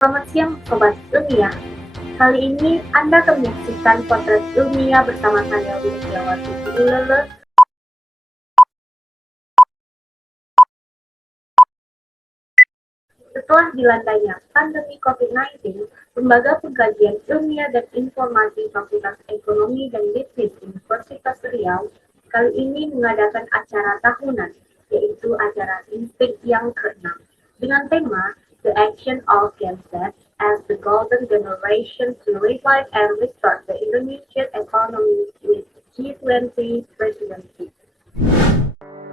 Selamat siang Sobat Ilmiah. Kali ini Anda akan menyaksikan potret ilmiah bersama saya Widiawati Bulele. Setelah dilandainya pandemi COVID-19, Lembaga Pengkajian Ilmiah dan Informasi Fakultas Ekonomi dan Bisnis Universitas Riau kali ini mengadakan acara tahunan, yaitu acara Insting yang ke-6 dengan tema The Action of Gen Z as the Golden Generation to Revive and Restart the Indonesian Economy with G20 Presidency.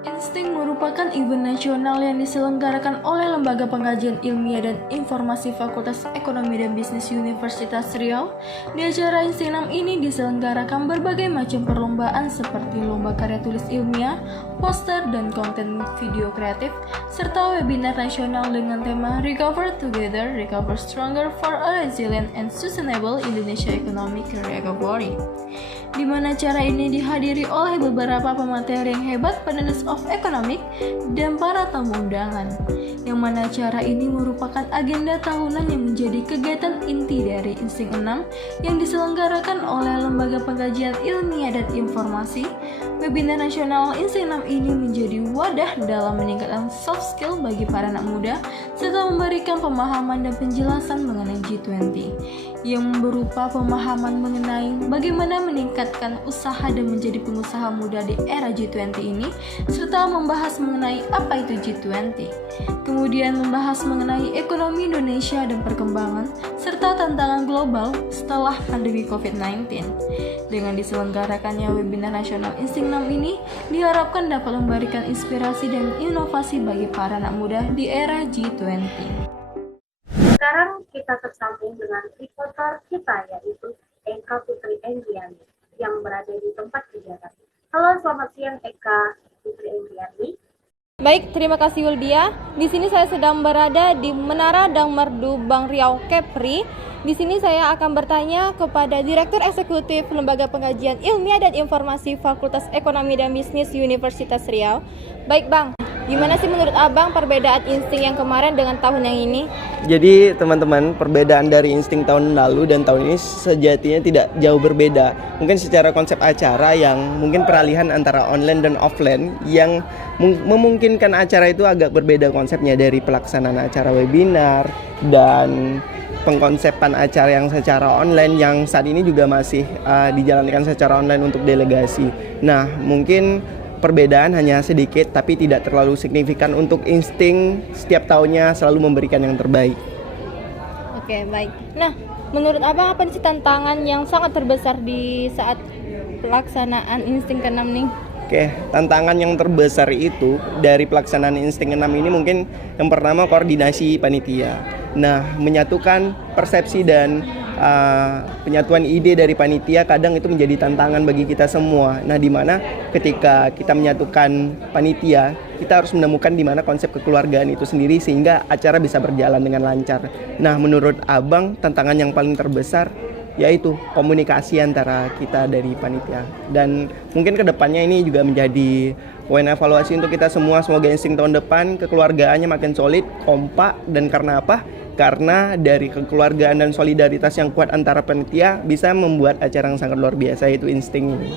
Insting merupakan event nasional yang diselenggarakan oleh Lembaga Pengkajian Ilmiah dan Informasi Fakultas Ekonomi dan Bisnis Universitas Riau. Di acara Insting 6 ini diselenggarakan berbagai macam perlombaan seperti lomba karya tulis ilmiah, poster dan konten video kreatif, serta webinar nasional dengan tema Recover Together, Recover Stronger for a Resilient and Sustainable Indonesia Economic Recovery, di mana acara ini dihadiri oleh beberapa pemateri yang hebat penulis of Economic dan para tamu undangan, yang mana acara ini merupakan agenda tahunan yang menjadi kegiatan inti dari Insting 6 yang diselenggarakan oleh Lembaga Pengkajian Ilmiah dan Informasi. Webinar nasional Insting 6 ini menjadi wadah dalam meningkatkan soft skill bagi para anak muda serta memberikan pemahaman dan penjelasan mengenai G20 yang berupa pemahaman mengenai bagaimana meningkatkan usaha dan menjadi pengusaha muda di era G20 ini, serta membahas mengenai apa itu G20, kemudian membahas mengenai ekonomi Indonesia dan perkembangan, serta tantangan global setelah pandemi COVID-19. Dengan diselenggarakannya webinar nasional Insting 6 ini, diharapkan dapat memberikan inspirasi dan inovasi bagi para anak muda di era G20. Sekarang kita tersambung dengan reporter kita, yaitu Eka Putri Endriani yang berada di tempat kegiatan. Halo, selamat siang Eka Putri Endriani. Baik, terima kasih Wildia. Di sini saya sedang berada di Menara Dang Merdu Bank Riau Kepri. Di sini saya akan bertanya kepada Direktur Eksekutif Lembaga Pengkajian Ilmiah dan Informasi Fakultas Ekonomi dan Bisnis Universitas Riau. Baik Bang, gimana sih menurut Abang perbedaan Insting yang kemarin dengan tahun yang ini? Jadi teman-teman, perbedaan dari Insting tahun lalu dan tahun ini sejatinya tidak jauh berbeda. Mungkin secara konsep acara yang mungkin peralihan antara online dan offline yang memungkinkan acara itu agak berbeda konsepnya, dari pelaksanaan acara webinar dan pengkonsepan acara yang secara online yang saat ini juga masih dijalankan secara online untuk delegasi. Nah, mungkin perbedaan hanya sedikit tapi tidak terlalu signifikan. Untuk Insting setiap tahunnya selalu memberikan yang terbaik. Oke, baik. Nah, menurut Abang apa sih tantangan yang sangat terbesar di saat pelaksanaan Insting ke-6 nih? Oke, tantangan yang terbesar itu dari pelaksanaan Insting 6 ini mungkin yang pertama koordinasi panitia. Nah, menyatukan persepsi dan penyatuan ide dari panitia kadang itu menjadi tantangan bagi kita semua. Nah, di mana ketika kita menyatukan panitia, kita harus menemukan di mana konsep kekeluargaan itu sendiri sehingga acara bisa berjalan dengan lancar. Nah, menurut Abang tantangan yang paling terbesar yaitu komunikasi antara kita dari panitia, dan mungkin kedepannya ini juga menjadi poin evaluasi untuk kita semua. Semoga Insting tahun depan kekeluargaannya makin solid, kompak, dan karena apa? Karena dari kekeluargaan dan solidaritas yang kuat antara panitia bisa membuat acara yang sangat luar biasa, yaitu Insting ini.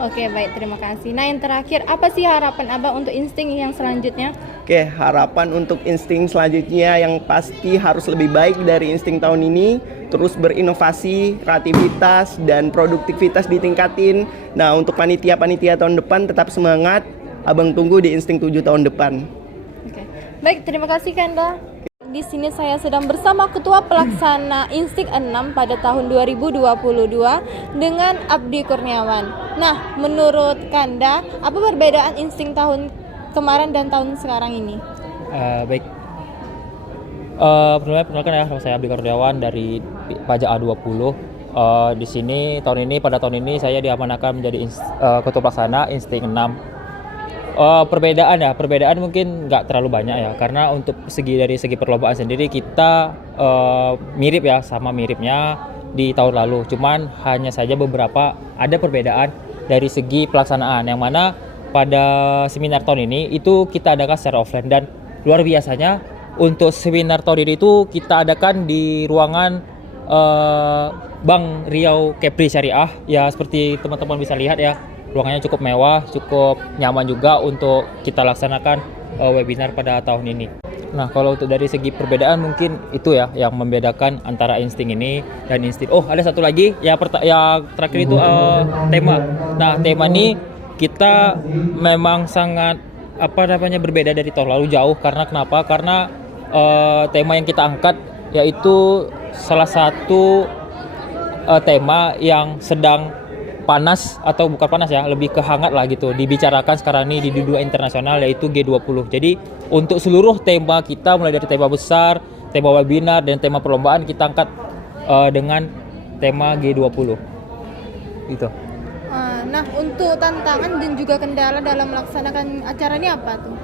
Oke, baik, terima kasih. Nah, yang terakhir, apa sih harapan Abang untuk Insting yang selanjutnya? Oke, harapan untuk Insting selanjutnya yang pasti harus lebih baik dari Insting tahun ini, terus berinovasi, kreativitas, dan produktivitas ditingkatin. Nah, untuk panitia-panitia tahun depan tetap semangat, Abang tunggu di Insting 7 tahun depan. Oke. Baik, terima kasih Kanda. Di sini saya sedang bersama Ketua Pelaksana Insting 6 pada tahun 2022 dengan Abdi Kurniawan. Nah, menurut Kanda, apa perbedaan Insting tahun kemarin dan tahun sekarang ini? Baik. Perkenalkan ya, nama saya Abdi Kurniawan dari Pajak A20. Di sini pada tahun ini saya diamanahkan menjadi Ketua Pelaksana Insting 6. Perbedaan mungkin nggak terlalu banyak ya, karena untuk dari segi perlombaan sendiri kita mirip ya, sama miripnya di tahun lalu, cuman hanya saja beberapa ada perbedaan dari segi pelaksanaan, yang mana pada seminar tahun ini itu kita adakan secara offline, dan luar biasanya untuk seminar tahun ini itu kita adakan di ruangan Bank Riau Kepri Syariah. Ya seperti teman-teman bisa lihat ya, ruangannya cukup mewah, cukup nyaman juga untuk kita laksanakan webinar pada tahun ini. Nah, kalau untuk dari segi perbedaan mungkin itu ya yang membedakan antara insting ini dan insting. Oh, ada satu lagi yang terakhir itu tema. Nah, tema ini kita memang sangat berbeda dari tahun lalu jauh. Karena kenapa? Karena tema yang kita angkat yaitu salah satu tema yang sedang panas, atau bukan panas ya, lebih ke hangat lah gitu dibicarakan sekarang ini di dunia internasional, yaitu G20. Jadi untuk seluruh tema kita, mulai dari tema besar, tema webinar, dan tema perlombaan, kita angkat dengan tema G20 gitu. Nah, untuk tantangan dan juga kendala dalam melaksanakan acara ini apa tuh?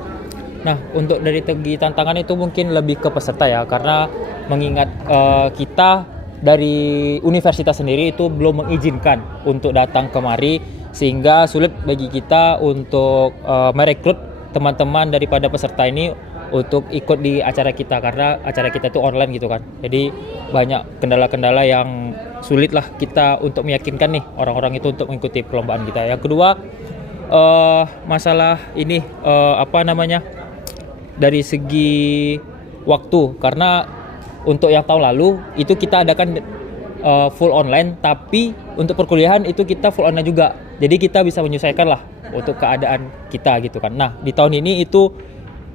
Nah, untuk dari segi tantangan itu mungkin lebih ke peserta ya, karena mengingat kita dari universitas sendiri itu belum mengizinkan untuk datang kemari, sehingga sulit bagi kita untuk merekrut teman-teman daripada peserta ini untuk ikut di acara kita, karena acara kita itu online gitu kan. Jadi banyak kendala-kendala yang sulit lah kita untuk meyakinkan nih orang-orang itu untuk mengikuti perlombaan kita. Yang kedua, masalah ini dari segi waktu, karena untuk yang tahun lalu itu kita adakan full online, tapi untuk perkuliahan itu kita full online juga. Jadi kita bisa menyesuaikan lah untuk keadaan kita gitu kan. Nah, di tahun ini itu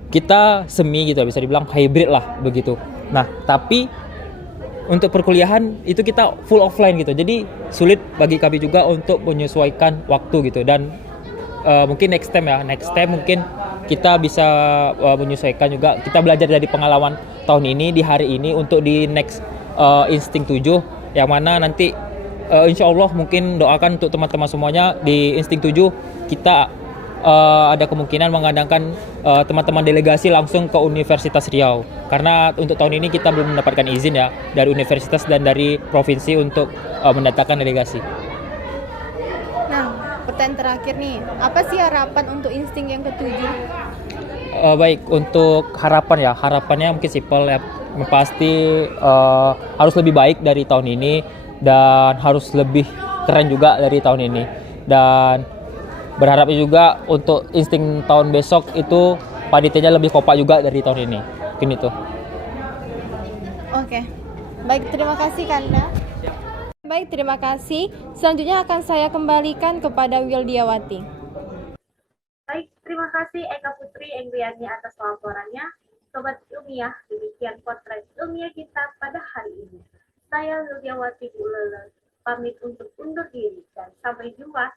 kita semi gitu, bisa dibilang hybrid lah begitu. Nah, tapi untuk perkuliahan itu kita full offline gitu. Jadi sulit bagi kami juga untuk menyesuaikan waktu gitu. Dan mungkin next time mungkin kita bisa menyesuaikan juga. Kita belajar dari pengalaman tahun ini di hari ini untuk di next Insting 7, yang mana nanti insya Allah mungkin doakan untuk teman-teman semuanya di Insting 7 kita ada kemungkinan mengadakan teman-teman delegasi langsung ke Universitas Riau, karena untuk tahun ini kita belum mendapatkan izin ya dari universitas dan dari provinsi untuk mendatangkan delegasi. Nah, pertanyaan terakhir nih, apa sih harapan untuk Insting yang ke-7? Baik, untuk harapannya mungkin simpel ya, pasti harus lebih baik dari tahun ini dan harus lebih keren juga dari tahun ini, dan berharapnya juga untuk Insting tahun besok itu panitianya lebih kompak juga dari tahun ini. Mungkin itu. Oke, baik, terima kasih Kanda. Baik, terima kasih. Selanjutnya akan saya kembalikan kepada Wildiawati. Baik, terima kasih Eka Putri Endriani atas laporannya. Sobat Ilmiah, demikian potret ilmiah kita pada hari ini. Saya Wildiawati Bulele, pamit untuk undur diri dan sampai jumpa